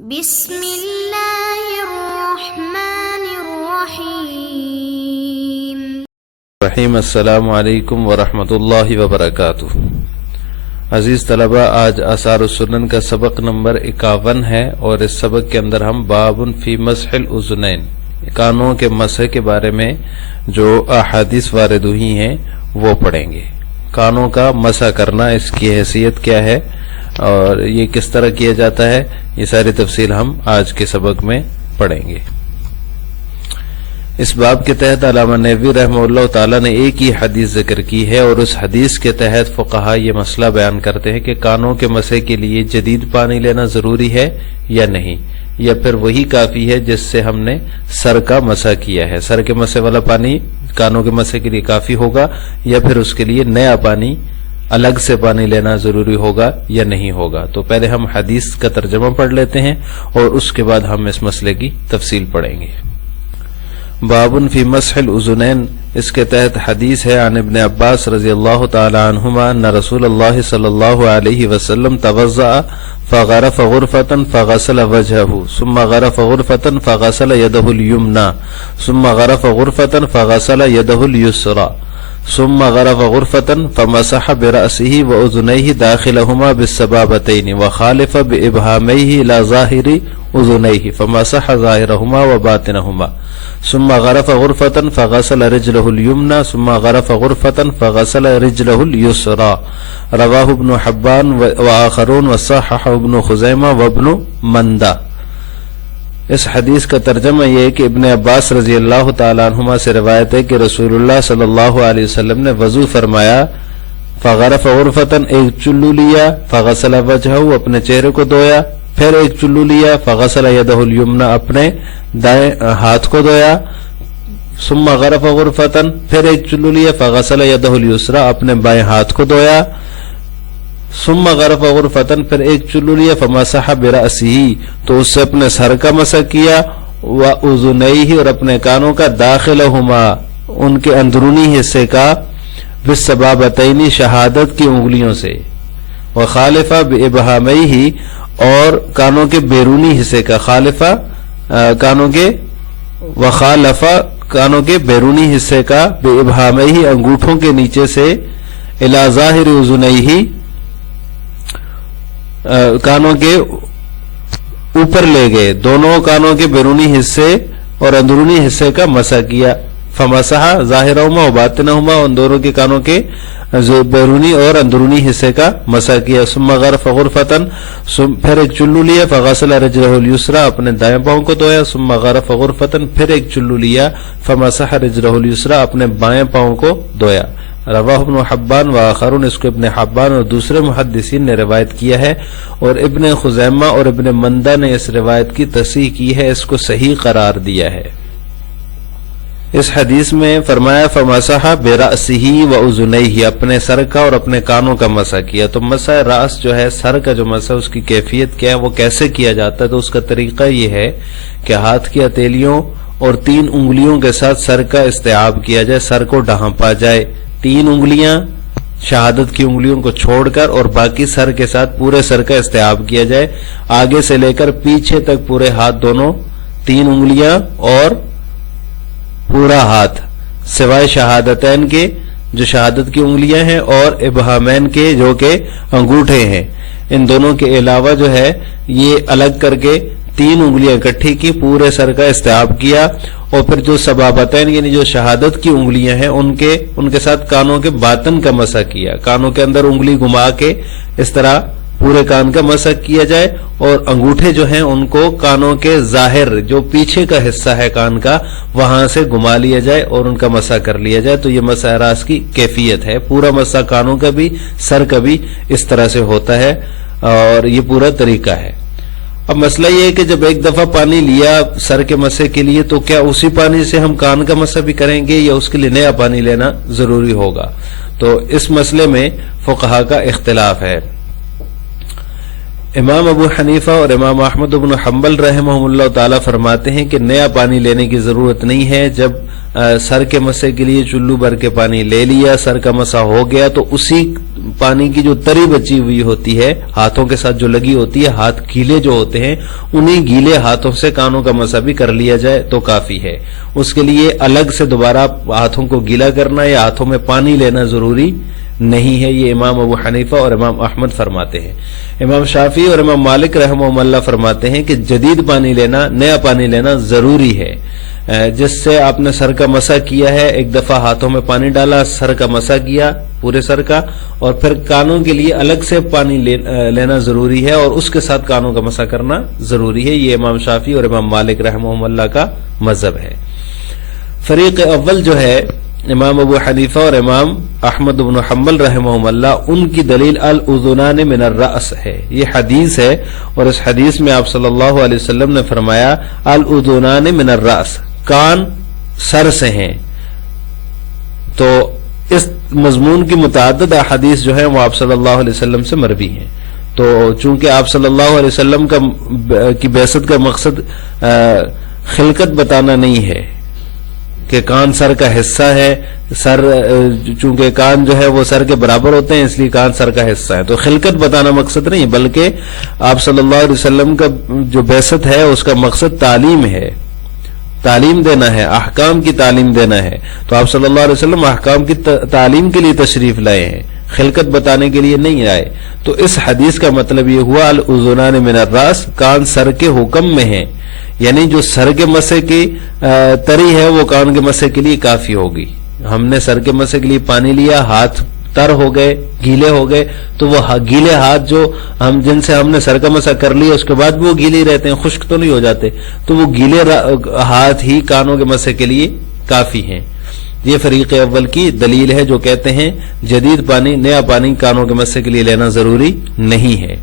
بسم اللہ الرحمن الرحیم السلام علیکم ورحمۃ اللہ وبرکاتہ۔ عزیز طلبہ، آج آثار السنن کا سبق نمبر 51 ہے اور اس سبق کے اندر ہم باب فی مسح الاذنین، کانوں کے مسح کے بارے میں جو احادیث وارد ہوئی ہیں وہ پڑھیں گے۔ کانوں کا مسح کرنا، اس کی حیثیت کیا ہے اور یہ کس طرح کیا جاتا ہے، یہ ساری تفصیل ہم آج کے سبق میں پڑھیں گے۔ اس باب کے تحت علامہ نووی رحمہ اللہ تعالی نے ایک ہی حدیث ذکر کی ہے اور اس حدیث کے تحت فقہا یہ مسئلہ بیان کرتے ہیں کہ کانوں کے مسح کے لیے جدید پانی لینا ضروری ہے یا نہیں، یا پھر وہی کافی ہے جس سے ہم نے سر کا مسح کیا ہے۔ سر کے مسح والا پانی کانوں کے مسح کے لیے کافی ہوگا یا پھر اس کے لیے نیا پانی، الگ سے پانی لینا ضروری ہوگا یا نہیں ہوگا۔ تو پہلے ہم حدیث کا ترجمہ پڑھ لیتے ہیں اور اس کے بعد ہم اس مسئلے کی تفصیل پڑھیں گے۔ باب فی مسح الاذنین، اس کے تحت حدیث ہے عن ابن عباس رضی اللہ تعالی عنہما ان رسول اللہ صلی اللہ علیہ وسلم توضأ فغرف غرفة فغسل وجهه ثم غرف غرفة فغسل يده اليمنى ثم غرف غرفة فغسل يده اليسرى ثم غرف غرفة فمسح برأسه وأذنيه داخلهما بالسبابتين وخالف بإبهاميه إلى ظاهر أذنيه فمسح ظاهرهما وباطنهما ثم غرف غرفة فغسل رجله اليمنى ثم غرف غرفة فغسل رجله اليسرى رواه ابن حبان وآخرون وصححه ابن خزیمہ وابن مندہ۔ اس حدیث کا ترجمہ یہ ہے کہ ابن عباس رضی اللہ تعالیٰ عنہما سے روایت ہے کہ رسول اللہ صلی اللہ علیہ وسلم نے وضو فرمایا، فغرف غرفتن، ایک چلو لیا، فغسل وجہہ، اپنے چہرے کو دھویا، پھر ایک چلو لیا، فغسل یدہ الیمنی، اپنے دائیں ہاتھ کو دھویا، ثم غرف غرفتن، پھر ایک چلو لیا، فغسل یدہ الیسری، اپنے بائیں ہاتھ کو دھویا، ثم غرف غرفتن، پھر ایک چلو لیا، فمسح برأسہ، تو اس سے اپنے سر کا مسح کیا، وأذنیہ، اور اپنے کانوں کا، داخلہما، ان کے اندرونی حصے کا، بالسبابتین، شہادت کی انگلیوں سے، وخالفہ بإبہامیہ، اور کانوں کے بیرونی حصے کا، خالفہ کانوں کے، وخالفہ کانوں کے بیرونی حصے کا، بإبہامیہ، انگوٹھوں کے نیچے سے، الی ظاہر اذنیہ، کانوں کے اوپر لے گئے، دونوں کانوں کے بیرونی حصے اور اندرونی حصے کا مسح کیا، فمسح ظاہرہما و باطنہما، ان دونوں کے کانوں کے بیرونی اور اندرونی حصے کا مسح کیا، ثم غرف غرفتن، پھر ایک چلو لیا، فغسل رجلہ الیسری، اپنے دائیں پاؤں کو دھویا، ثم غرف غرفتن، پھر ایک چلو لیا، فمسح رجلہ الیسری، اپنے بائیں پاؤں کو دھویا۔ رواہ ابن حبان وآخرون، اس کو ابن حبان اور دوسرے محدثین نے روایت کیا ہے، اور ابن خزیمہ اور ابن مندہ نے اس روایت کی تصحیح کی ہے، اس کو صحیح قرار دیا ہے۔ اس حدیث میں فرمایا فمسح برأسہ وأذنیہ، اپنے سر کا اور اپنے کانوں کا مسح کیا۔ تو مسح راس جو ہے، سر کا جو مسح، اس کی کیفیت کیا ہے، وہ کیسے کیا جاتا ہے؟ تو اس کا طریقہ یہ ہے کہ ہاتھ کی ہتھیلیوں اور 3 انگلیوں کے ساتھ سر کا استعاب کیا جائے، سر کو ڈھانپا جائے، 3 انگلیاں شہادت کی انگلیوں کو چھوڑ کر اور باقی سر کے ساتھ پورے سر کا استعاب کیا جائے، آگے سے لے کر پیچھے تک پورے ہاتھ، دونوں 3 انگلیاں اور پورا ہاتھ، سوائے شہادتین کے جو شہادت کی انگلیاں ہیں اور ابہامین کے جو کہ انگوٹھے ہیں، ان دونوں کے علاوہ جو ہے یہ الگ کر کے 3 انگلیاں اکٹھی کی، پورے سر کا استعاب کیا، اور پھر جو سبابتین یعنی جو شہادت کی انگلیاں ہیں ان کے ساتھ کانوں کے باطن کا مسح کیا، کانوں کے اندر انگلی گھما کے اس طرح پورے کان کا مسح کیا جائے، اور انگوٹھے جو ہیں ان کو کانوں کے ظاہر جو پیچھے کا حصہ ہے کان کا، وہاں سے گھما لیا جائے اور ان کا مسح کر لیا جائے۔ تو یہ مسح راس کی کیفیت ہے، پورا مسح کانوں کا بھی سر کا بھی اس طرح سے ہوتا ہے، اور یہ پورا طریقہ ہے۔ اب مسئلہ یہ ہے کہ جب ایک دفعہ پانی لیا سر کے مسح کے لیے، تو کیا اسی پانی سے ہم کان کا مسح بھی کریں گے یا اس کے لیے نیا پانی لینا ضروری ہوگا؟ تو اس مسئلے میں فقہا کا اختلاف ہے۔ امام ابو حنیفہ اور امام احمد بن حنبل رحمہم اللہ تعالی فرماتے ہیں کہ نیا پانی لینے کی ضرورت نہیں ہے، جب سر کے مسح کے لیے چلو بھر کے پانی لے لیا، سر کا مسح ہو گیا، تو اسی پانی کی جو تری بچی ہوئی ہوتی ہے ہاتھوں کے ساتھ جو لگی ہوتی ہے، ہاتھ گیلے جو ہوتے ہیں، انہیں گیلے ہاتھوں سے کانوں کا مسح بھی کر لیا جائے تو کافی ہے. اس کے لیے الگ سے دوبارہ ہاتھوں کو گیلا کرنا یا ہاتھوں میں پانی لینا ضروری نہیں ہے. یہ امام ابو حنیفہ اور امام احمد فرماتے ہیں. امام شافعی اور امام مالک رحمہ اللہ فرماتے ہیں کہ جدید پانی لینا، نیا پانی لینا ضروری ہے. جس سے آپ نے سر کا مسح کیا ہے، ایک دفعہ ہاتھوں میں پانی ڈالا، سر کا مسح کیا پورے سر کا، اور پھر کانوں کے لیے الگ سے پانی لینا ضروری ہے اور اس کے ساتھ کانوں کا مسح کرنا ضروری ہے. یہ امام شافعی اور امام مالک رحمہ اللہ کا مذہب ہے. فریق اول جو ہے امام ابو حنیفہ اور امام احمد بن حنبل رحمہ اللہ، ان کی دلیل الاذنان من الرأس ہے. یہ حدیث ہے اور اس حدیث میں آپ صلی اللہ علیہ وسلم نے فرمایا الاذنان من الرأس، کان سر سے ہیں. تو اس مضمون کی متعدد احادیث جو ہیں وہ آپ صلی اللہ علیہ وسلم سے مروی ہیں. تو چونکہ آپ صلی اللہ علیہ وسلم کی بعثت کا مقصد خلقت بتانا نہیں ہے کہ کان سر کا حصہ ہے، سر چونکہ کان جو ہے وہ سر کے برابر ہوتے ہیں اس لیے کان سر کا حصہ ہے، تو خلقت بتانا مقصد نہیں، بلکہ آپ صلی اللہ علیہ وسلم کا جو بعثت ہے اس کا مقصد تعلیم ہے، تعلیم دینا ہے، احکام کی تعلیم دینا ہے. تو آپ صلی اللہ علیہ وسلم احکام کی تعلیم کے لیے تشریف لائے ہیں، خلقت بتانے کے لیے نہیں آئے. تو اس حدیث کا مطلب یہ ہوا الاذنان من الراس، کان سر کے حکم میں ہیں، یعنی جو سر کے مسح کی تری ہے وہ کان کے مسح کے لیے کافی ہوگی. ہم نے سر کے مسح کے لیے پانی لیا، ہاتھ تر ہو گئے، گیلے ہو گئے، تو وہ گیلے ہاتھ جو جن سے ہم نے سر کا مسح کر لیا اس کے بعد وہ گیلے رہتے ہیں، خشک تو نہیں ہو جاتے، تو وہ گیلے ہاتھ ہی کانوں کے مسح کے لیے کافی ہیں. یہ فریق اول کی دلیل ہے جو کہتے ہیں جدید پانی، نیا پانی کانوں کے مسح کے لیے لینا ضروری نہیں ہے.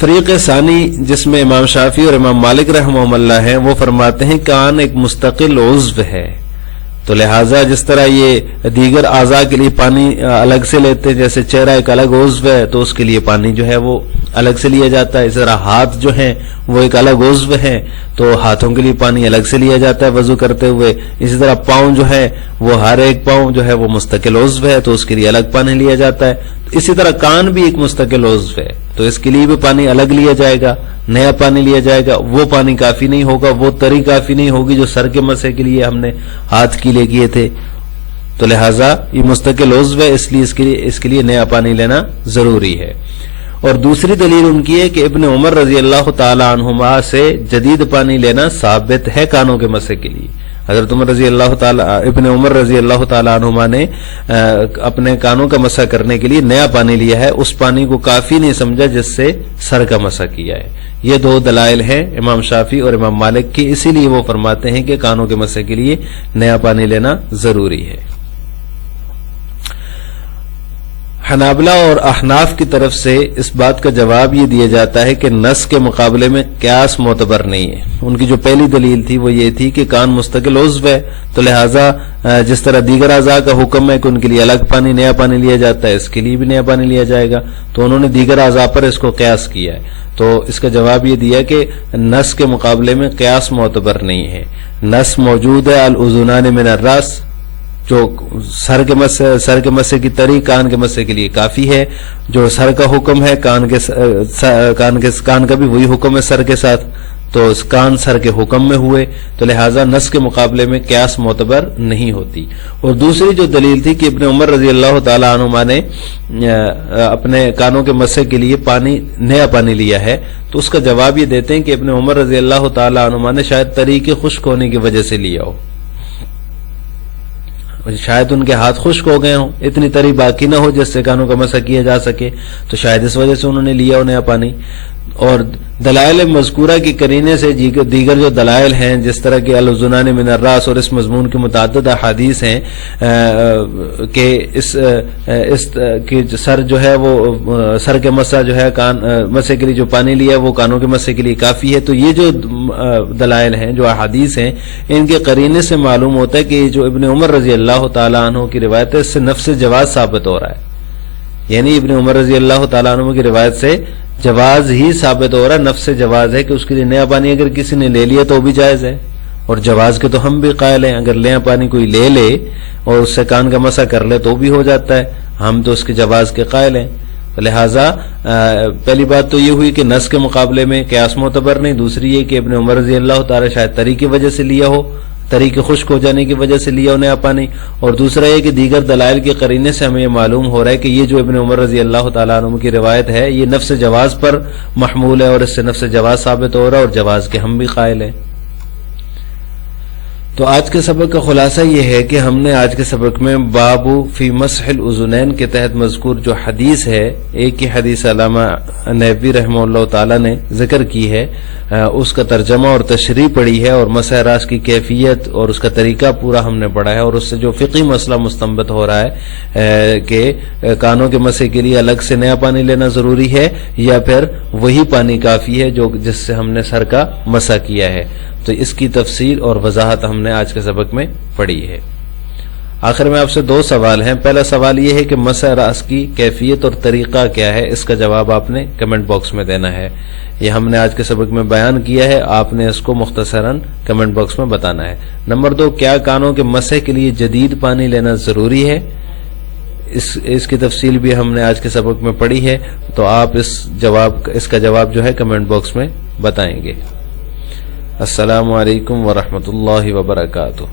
فریق ثانی جس میں امام شافعی اور امام مالک رحمہ اللہ ہیں، وہ فرماتے ہیں کان ایک مستقل عضو ہے، تو لہٰذا جس طرح یہ دیگر اعضاء کے لیے پانی الگ سے لیتے ہیں، جیسے چہرہ ایک الگ عضو ہے تو اس کے لیے پانی جو ہے وہ الگ سے لیا جاتا ہے، اس طرح ہاتھ جو ہیں وہ ایک الگ عضو ہیں تو ہاتھوں کے لیے پانی الگ سے لیا جاتا ہے وضو کرتے ہوئے. اسی طرح پاؤں جو ہے وہ ہر ایک پاؤں جو ہے وہ مستقل عضو ہے تو اس کے لیے الگ پانی لیا جاتا ہے. اسی طرح کان بھی ایک مستقل عضو ہے تو اس کے لیے بھی پانی الگ لیا جائے گا، نیا پانی لیا جائے گا. وہ پانی کافی نہیں ہوگا، وہ تری کافی نہیں ہوگی جو سر کے مسح کے لیے ہم نے ہاتھ گیلے کیے تھے. تو لہٰذا یہ مستقل عضو ہے، اس لیے اس کے لیے نیا پانی لینا ضروری ہے. اور دوسری دلیل ان کی ہے کہ ابن عمر رضی اللہ تعالی عنہما سے جدید پانی لینا ثابت ہے کانوں کے مسح کے لیے. حضرت ابن عمر رضی اللہ تعالی عنہما نے اپنے کانوں کا مسح کرنے کے لیے نیا پانی لیا ہے، اس پانی کو کافی نہیں سمجھا جس سے سر کا مسح کیا ہے. یہ دو دلائل ہیں امام شافعی اور امام مالک کی، اسی لیے وہ فرماتے ہیں کہ کانوں کے مسح کے لیے نیا پانی لینا ضروری ہے. حنابلہ اور احناف کی طرف سے اس بات کا جواب یہ دیا جاتا ہے کہ نص کے مقابلے میں قیاس معتبر نہیں ہے. ان کی جو پہلی دلیل تھی وہ یہ تھی کہ کان مستقل عضو ہے تو لہٰذا جس طرح دیگر اعضاء کا حکم ہے کہ ان کے لیے الگ پانی، نیا پانی لیا جاتا ہے، اس کے لیے بھی نیا پانی لیا جائے گا، تو انہوں نے دیگر اعضاء پر اس کو قیاس کیا ہے. تو اس کا جواب یہ دیا کہ نص کے مقابلے میں قیاس معتبر نہیں ہے. نص موجود ہے الاذنان من الراس، جو سر کے مسح کی تری کان کے مسح کے لیے کافی ہے. جو سر کا حکم ہے کان کا بھی وہی حکم ہے سر کے ساتھ، تو کان سر کے حکم میں ہوئے، تو لہٰذا نص کے مقابلے میں قیاس معتبر نہیں ہوتی. اور دوسری جو دلیل تھی کہ ابن عمر رضی اللہ تعالی عنہما نے اپنے کانوں کے مسح کے لیے نیا پانی لیا ہے، تو اس کا جواب یہ دیتے ہیں کہ ابن عمر رضی اللہ تعالی عنہما نے شاید تری کے خشک ہونے کی وجہ سے لیا ہو، شاید ان کے ہاتھ خشک ہو گئے ہوں، اتنی تری باقی نہ ہو جس سے کانوں کا مسح کیا جا سکے، تو شاید اس وجہ سے انہوں نے لیا ہو نیا پانی. اور دلائل مذکورہ کی قرینے سے دیگر جو دلائل ہیں جس طرح کہ الاذنان من الراس اور اس مضمون کی متعدد احادیث ہیں کہ سر جو ہے وہ سر کے مسح جو ہے مسح کے لیے جو پانی لیا ہے وہ کانوں کے مسح کے لیے کافی ہے. تو یہ جو دلائل ہیں، جو احادیث ہیں، ان کے قرینے سے معلوم ہوتا ہے کہ جو ابن عمر رضی اللہ تعالیٰ عنہ کی روایت ہے اس سے نفس جواز ثابت ہو رہا ہے. یعنی ابن عمر رضی اللہ تعالیٰ عنہ کی روایت سے جواز ہی ثابت ہو رہا ہے، نفس جواز ہے کہ اس کے لیے نیا پانی اگر کسی نے لے لیا تو بھی جائز ہے. اور جواز کے تو ہم بھی قائل ہیں، اگر نیا پانی کوئی لے لے اور اس سے کان کا مسح کر لے تو بھی ہو جاتا ہے. ہم تو اس کے جواز کے قائل ہیں. لہٰذا پہلی بات تو یہ ہوئی کہ نص کے مقابلے میں قیاس معتبر نہیں. دوسری یہ کہ ابن عمر رضی اللہ تعالی شاید تری کی وجہ سے لیا ہو، تری کے خشک ہو جانے کی وجہ سے لیا ہو نیا پانی. اور دوسرا یہ کہ دیگر دلائل کے قرینے سے ہمیں یہ معلوم ہو رہا ہے کہ یہ جو ابن عمر رضی اللہ تعالیٰ عنہ کی روایت ہے یہ نفس جواز پر محمول ہے، اور اس سے نفس جواز ثابت ہو رہا ہے، اور جواز کے ہم بھی قائل ہیں. تو آج کے سبق کا خلاصہ یہ ہے کہ ہم نے آج کے سبق میں باب فی مسح الاذنین کے تحت مذکور جو حدیث ہے، ایک ہی حدیث علامہ نیوی رحمہ اللہ تعالی نے ذکر کی ہے، اس کا ترجمہ اور تشریح پڑھی ہے، اور مسح راس کی کیفیت اور اس کا طریقہ پورا ہم نے پڑھا ہے. اور اس سے جو فقہی مسئلہ مستنبط ہو رہا ہے کہ کانوں کے مسح کے لیے الگ سے نیا پانی لینا ضروری ہے یا پھر وہی پانی کافی ہے جو جس سے ہم نے سر کا مسح کیا ہے، تو اس کی تفصیل اور وضاحت ہم نے آج کے سبق میں پڑھی ہے. آخر میں آپ سے دو سوال ہیں. پہلا سوال یہ ہے کہ مسح راس کی کیفیت اور طریقہ کیا ہے، اس کا جواب آپ نے کمنٹ باکس میں دینا ہے. یہ ہم نے آج کے سبق میں بیان کیا ہے، آپ نے اس کو مختصراً کمنٹ باکس میں بتانا ہے. نمبر 2، کیا کانوں کے مسح کے لیے جدید پانی لینا ضروری ہے؟ اس کی تفصیل بھی ہم نے آج کے سبق میں پڑھی ہے، تو آپ اس کا جواب جو ہے کمنٹ باکس میں بتائیں گے. السلام علیکم ورحمۃ اللہ وبرکاتہ.